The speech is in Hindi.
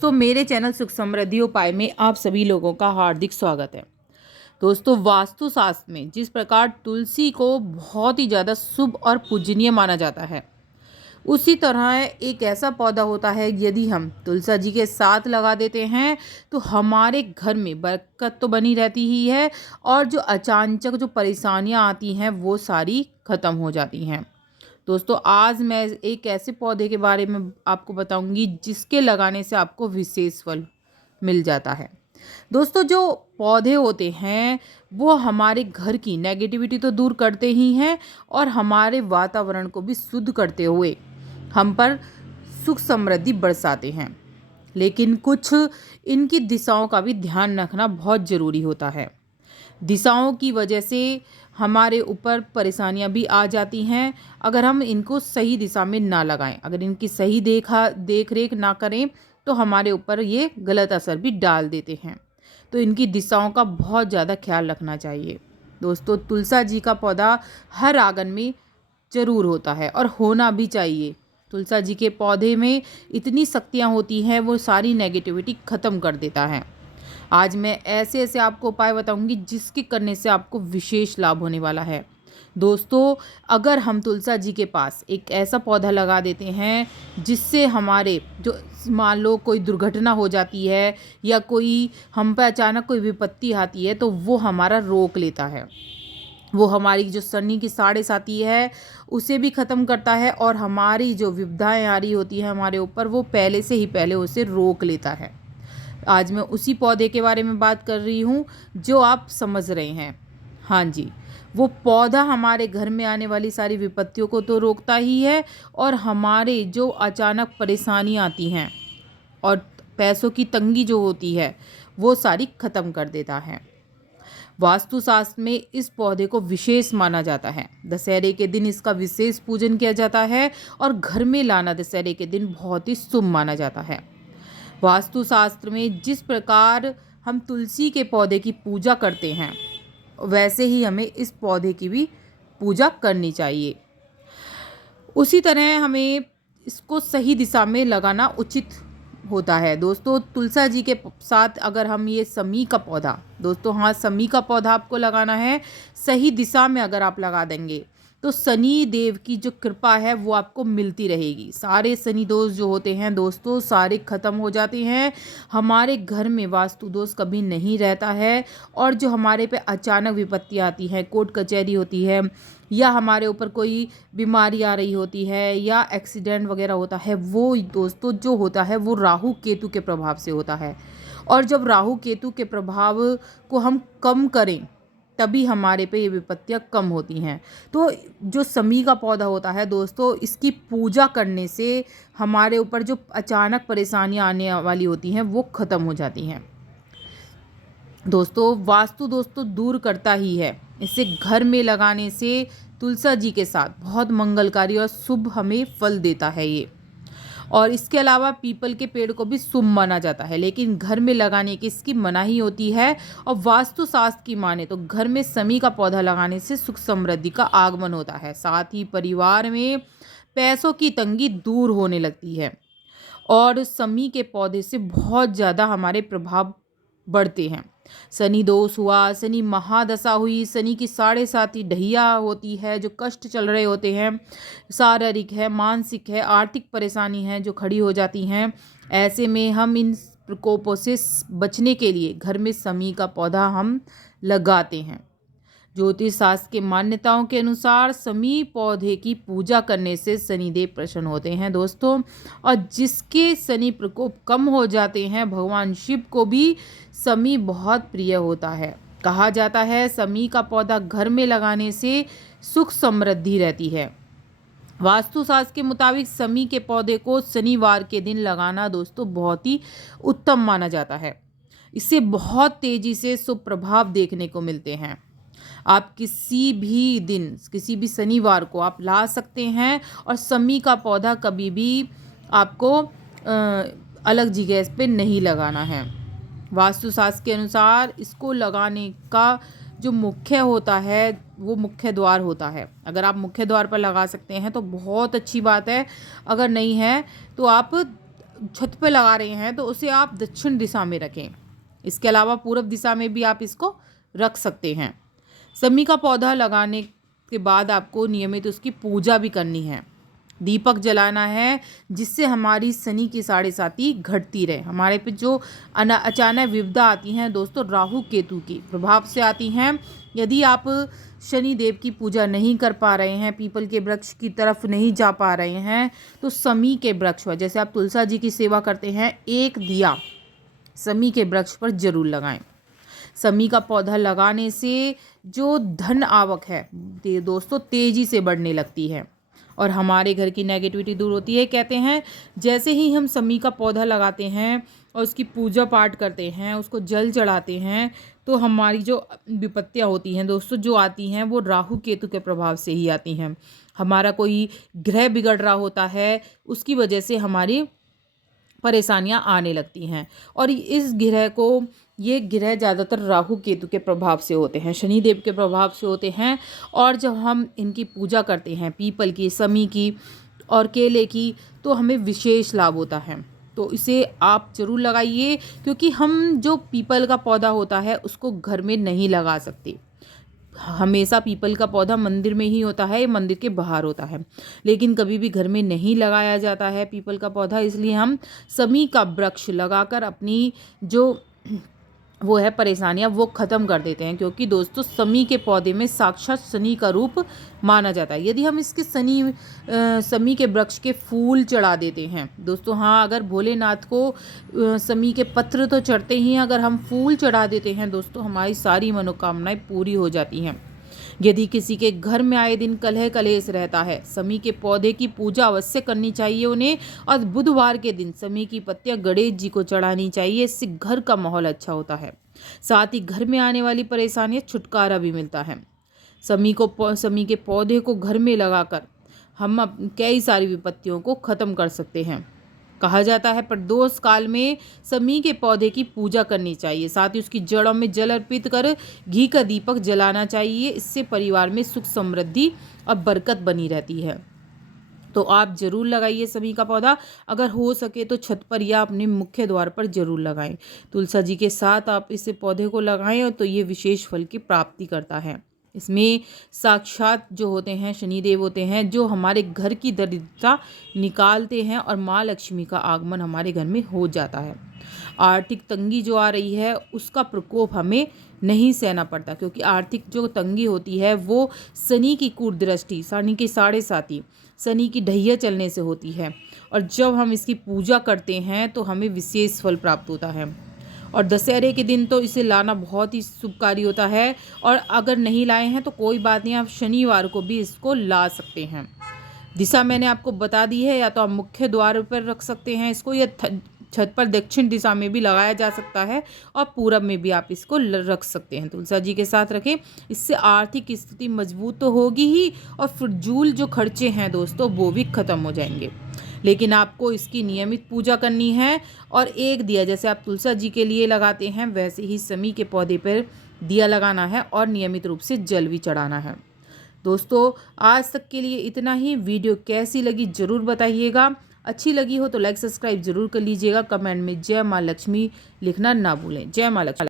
तो मेरे चैनल सुख समृद्धि उपाय में आप सभी लोगों का हार्दिक स्वागत है। दोस्तों, वास्तुशास्त्र में जिस प्रकार तुलसी को बहुत ही ज़्यादा शुभ और पूजनीय माना जाता है, उसी तरह एक ऐसा पौधा होता है, यदि हम तुलसी जी के साथ लगा देते हैं तो हमारे घर में बरकत तो बनी रहती ही है और जो अचानक जो परेशानियां आती हैं वो सारी खत्म हो जाती हैं। दोस्तों, आज मैं एक ऐसे पौधे के बारे में आपको बताऊंगी जिसके लगाने से आपको विशेष फल मिल जाता है। दोस्तों, जो पौधे होते हैं वो हमारे घर की नेगेटिविटी तो दूर करते ही हैं और हमारे वातावरण को भी शुद्ध करते हुए हम पर सुख समृद्धि बरसाते हैं। लेकिन कुछ इनकी दिशाओं का भी ध्यान रखना बहुत ज़रूरी होता है। दिशाओं की वजह से हमारे ऊपर परेशानियां भी आ जाती हैं अगर हम इनको सही दिशा में ना लगाएं। अगर इनकी सही देख रेख ना करें तो हमारे ऊपर ये गलत असर भी डाल देते हैं। तो इनकी दिशाओं का बहुत ज़्यादा ख्याल रखना चाहिए। दोस्तों, तुलसी जी का पौधा हर आंगन में ज़रूर होता है और होना भी चाहिए। तुलसी जी के पौधे में इतनी शक्तियाँ होती हैं, वो सारी नेगेटिविटी ख़त्म कर देता है। आज मैं ऐसे ऐसे आपको उपाय बताऊंगी जिसके करने से आपको विशेष लाभ होने वाला है। दोस्तों, अगर हम तुलसी जी के पास एक ऐसा पौधा लगा देते हैं जिससे हमारे जो मान लो कोई दुर्घटना हो जाती है या कोई हम पर अचानक कोई विपत्ति आती है तो वो हमारा रोक लेता है। वो हमारी जो शनि की साढ़े साती है उसे भी ख़त्म करता है और हमारी जो विपदाएं आ रही होती है हमारे ऊपर, वो पहले उसे रोक लेता है। आज मैं उसी पौधे के बारे में बात कर रही हूँ जो आप समझ रहे हैं। हाँ जी, वो पौधा हमारे घर में आने वाली सारी विपत्तियों को तो रोकता ही है और हमारे जो अचानक परेशानी आती हैं और पैसों की तंगी जो होती है वो सारी ख़त्म कर देता है। वास्तुशास्त्र में इस पौधे को विशेष माना जाता है। दशहरे के दिन इसका विशेष पूजन किया जाता है और घर में लाना दशहरे के दिन बहुत ही शुभ माना जाता है। वास्तुशास्त्र में जिस प्रकार हम तुलसी के पौधे की पूजा करते हैं वैसे ही हमें इस पौधे की भी पूजा करनी चाहिए। उसी तरह हमें इसको सही दिशा में लगाना उचित होता है। दोस्तों, तुलसी जी के साथ अगर हम ये समी का पौधा, दोस्तों हाँ, समी का पौधा आपको लगाना है। सही दिशा में अगर आप लगा देंगे तो शनि देव की जो कृपा है वो आपको मिलती रहेगी। सारे शनि दोष जो होते हैं दोस्तों सारे ख़त्म हो जाते हैं। हमारे घर में वास्तु दोष कभी नहीं रहता है और जो हमारे पे अचानक विपत्ति आती है, कोर्ट कचहरी होती है या हमारे ऊपर कोई बीमारी आ रही होती है या एक्सीडेंट वगैरह होता है, वो दोस्तों जो होता है वो राहु केतु के प्रभाव से होता है। और जब राहु केतु के प्रभाव को हम कम करें तभी हमारे पे ये विपत्तियाँ कम होती हैं। तो जो समी का पौधा होता है दोस्तों, इसकी पूजा करने से हमारे ऊपर जो अचानक परेशानियाँ आने वाली होती हैं वो ख़त्म हो जाती हैं। दोस्तों दूर करता ही है। इसे घर में लगाने से तुलसी जी के साथ बहुत मंगलकारी और शुभ हमें फल देता है ये। और इसके अलावा पीपल के पेड़ को भी शुभ माना जाता है, लेकिन घर में लगाने की इसकी मनाही होती है। और वास्तुशास्त्र की माने तो घर में समी का पौधा लगाने से सुख समृद्धि का आगमन होता है, साथ ही परिवार में पैसों की तंगी दूर होने लगती है और समी के पौधे से बहुत ज़्यादा हमारे प्रभाव बढ़ते हैं। शनि दोष हुआ, शनि महादशा हुई, शनि की साढ़े साती ढैया होती है, जो कष्ट चल रहे होते हैं, शारीरिक है, मानसिक है, आर्थिक परेशानी है जो खड़ी हो जाती हैं, ऐसे में हम इन प्रकोपों से बचने के लिए घर में शमी का पौधा हम लगाते हैं। ज्योतिष शास्त्र के मान्यताओं के अनुसार शमी पौधे की पूजा करने से शनिदेव प्रसन्न होते हैं दोस्तों। और जिसके शनि प्रकोप कम हो जाते हैं, भगवान शिव को भी शमी बहुत प्रिय होता है। कहा जाता है शमी का पौधा घर में लगाने से सुख समृद्धि रहती है। वास्तुशास्त्र के मुताबिक शमी के पौधे को शनिवार के दिन लगाना दोस्तों बहुत ही उत्तम माना जाता है। इससे बहुत तेजी से शुभ प्रभाव देखने को मिलते हैं। आप किसी भी दिन, किसी भी शनिवार को आप ला सकते हैं और शमी का पौधा कभी भी आपको अलग जगह पे नहीं लगाना है। वास्तुशास्त्र के अनुसार इसको लगाने का जो मुख्य होता है वो मुख्य द्वार होता है। अगर आप मुख्य द्वार पर लगा सकते हैं तो बहुत अच्छी बात है, अगर नहीं है तो आप छत पे लगा रहे हैं तो उसे आप दक्षिण दिशा में रखें। इसके अलावा पूर्व दिशा में भी आप इसको रख सकते हैं। शमी का पौधा लगाने के बाद आपको नियमित उसकी पूजा भी करनी है। दीपक जलाना है जिससे हमारी शनि की साढ़े साती घटती रहे। हमारे पे जो अचानक विपदा आती हैं दोस्तों, राहु केतु की प्रभाव से आती हैं। यदि आप शनि देव की पूजा नहीं कर पा रहे हैं, पीपल के वृक्ष की तरफ नहीं जा पा रहे हैं, तो शमी के वृक्ष पर, जैसे आप तुलसा जी की सेवा करते हैं, एक दिया शमी के वृक्ष पर जरूर लगाएं। शमी का पौधा लगाने से जो धन आवक है दोस्तों तेजी से बढ़ने लगती है और हमारे घर की नेगेटिविटी दूर होती है। कहते हैं जैसे ही हम शमी का पौधा लगाते हैं और उसकी पूजा पाठ करते हैं, उसको जल चढ़ाते हैं, तो हमारी जो विपत्तियां होती हैं दोस्तों जो आती हैं वो राहु केतु के प्रभाव से ही आती हैं। हमारा कोई ग्रह बिगड़ रहा होता है, उसकी वजह से हमारी परेशानियां आने लगती हैं। और ये ग्रह ज़्यादातर राहु केतु के प्रभाव से होते हैं, शनि देव के प्रभाव से होते हैं। और जब हम इनकी पूजा करते हैं, पीपल की, शमी की और केले की, तो हमें विशेष लाभ होता है। तो इसे आप ज़रूर लगाइए, क्योंकि हम जो पीपल का पौधा होता है उसको घर में नहीं लगा सकते। हमेशा पीपल का पौधा मंदिर में ही होता है, मंदिर के बाहर होता है, लेकिन कभी भी घर में नहीं लगाया जाता है पीपल का पौधा। इसलिए हम शमी का वृक्ष लगाकर अपनी जो वो है परेशानियां वो ख़त्म कर देते हैं, क्योंकि दोस्तों शमी के पौधे में साक्षात शनि का रूप माना जाता है। यदि हम इसके शमी के वृक्ष के फूल चढ़ा देते हैं दोस्तों, हाँ, अगर भोलेनाथ को शमी के पत्र तो चढ़ते ही हैं, अगर हम फूल चढ़ा देते हैं दोस्तों, हमारी सारी मनोकामनाएं पूरी हो जाती हैं। यदि किसी के घर में आए दिन कलह कलेश रहता है, शमी के पौधे की पूजा अवश्य करनी चाहिए उन्हें। और बुधवार के दिन शमी की पत्तियां गणेश जी को चढ़ानी चाहिए, इससे घर का माहौल अच्छा होता है। साथ ही घर में आने वाली परेशानियां छुटकारा भी मिलता है। शमी के पौधे को घर में लगाकर हम कई सारी विपत्तियों को खत्म कर सकते हैं। कहा जाता है प्रदोष काल में शमी के पौधे की पूजा करनी चाहिए, साथ ही उसकी जड़ों में जल अर्पित कर घी का दीपक जलाना चाहिए। इससे परिवार में सुख समृद्धि और बरकत बनी रहती है। तो आप जरूर लगाइए शमी का पौधा, अगर हो सके तो छत पर या अपने मुख्य द्वार पर जरूर लगाएं। तुलसा जी के साथ आप इस पौधे को लगाएं और तो ये विशेष फल की प्राप्ति करता है। इसमें साक्षात जो होते हैं शनिदेव होते हैं, जो हमारे घर की दरिद्रता निकालते हैं और माँ लक्ष्मी का आगमन हमारे घर में हो जाता है। आर्थिक तंगी जो आ रही है उसका प्रकोप हमें नहीं सहना पड़ता, क्योंकि आर्थिक जो तंगी होती है वो शनि की कुदृष्टि, शनि की साढ़े साती, शनि की ढैया चलने से होती है। और जब हम इसकी पूजा करते हैं तो हमें विशेष फल प्राप्त होता है। और दशहरे के दिन तो इसे लाना बहुत ही शुभकारी होता है। और अगर नहीं लाए हैं तो कोई बात नहीं, आप शनिवार को भी इसको ला सकते हैं। दिशा मैंने आपको बता दी है, या तो आप मुख्य द्वार पर रख सकते हैं इसको, या छत पर दक्षिण दिशा में भी लगाया जा सकता है, और पूरब में भी आप इसको रख सकते हैं। तुलसा जी के साथ रखें, इससे आर्थिक स्थिति मजबूत तो होगी ही, और फिजूल जो खर्चे हैं दोस्तों वो भी खत्म हो जाएंगे। लेकिन आपको इसकी नियमित पूजा करनी है, और एक दिया जैसे आप तुलसा जी के लिए लगाते हैं वैसे ही शमी के पौधे पर दिया लगाना है और नियमित रूप से जल भी चढ़ाना है। दोस्तों आज तक के लिए इतना ही। वीडियो कैसी लगी ज़रूर बताइएगा, अच्छी लगी हो तो लाइक सब्सक्राइब जरूर कर लीजिएगा। कमेंट में जय माँ लक्ष्मी लिखना ना भूलें। जय माँ लक्ष्मी।